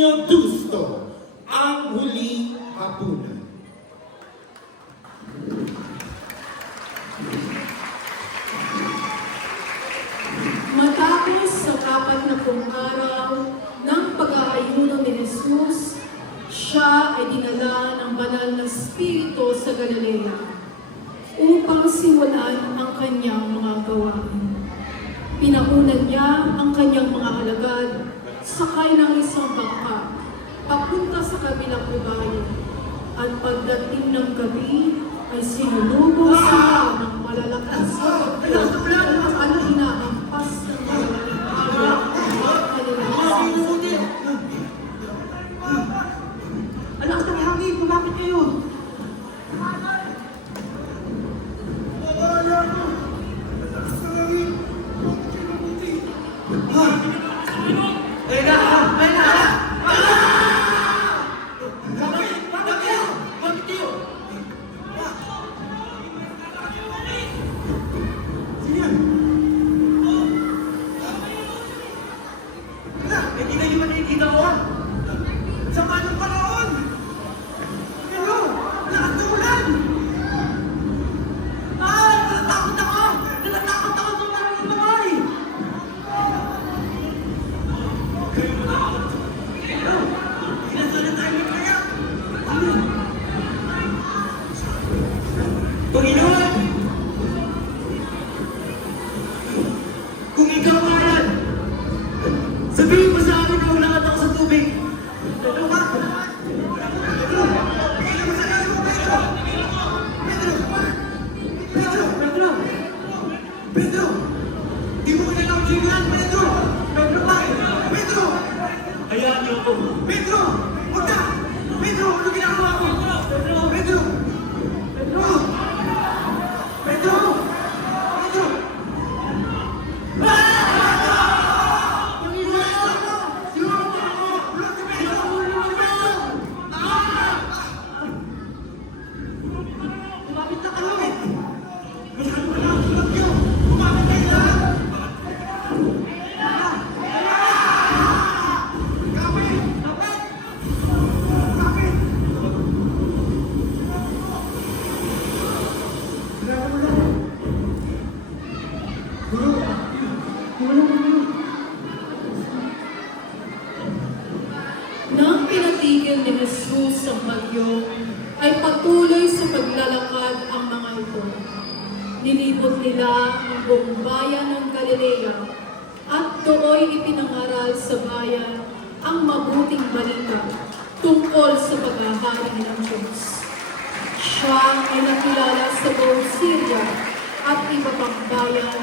Antonio Dusto, ang huling hapunan. Matapos sa 40 araw ng pag-aayuno ni Jesus, siya ay dinala ng banal na Espiritu sa Galilea upang simulan ang kanyang mga gawain. Pinakunan niya ang kanyang mga alagad sakay ng isang bangka papunta sa kabilang bayan, at pagdating ng gabi ay sinulubos sila ng malalakas na hinahampas ng malaking alak at kanilang sasakyan. Anak ng hangin, kumapit kayo! Hindi na yung nakikita ko. Sama ng panahon. Pero, lakas ng ulan. Natatakot ako. Natatakot ako sa maraming bahay. Kayo mo na ako. Pero, sinasunod tayo ng kaya. Panginoon! Kung ikaw nga yan, sabihin mo sa akin na ulangan ako sa tubig. Ano ba? Pedro! Di mo kailangang sigahan, Pedro! Pedro ba? Pedro! Hayaan niyo ako. Pedro! Huwag na! Pedro! Ano ginagawa mo? Pedro! Pedro! Pedro! Pedro! Pedro! Nang pinatigil ni Jesus ang bagyo, ay patuloy sa paglalakad ang mga ito. Nilibot nila ang buong bayan ng Galilea at dooy ipinangaral sa bayan ang mabuting balita tungkol sa paghahari ng Diyos. Siya ay nakilala sa buong Syria at iba pang bayan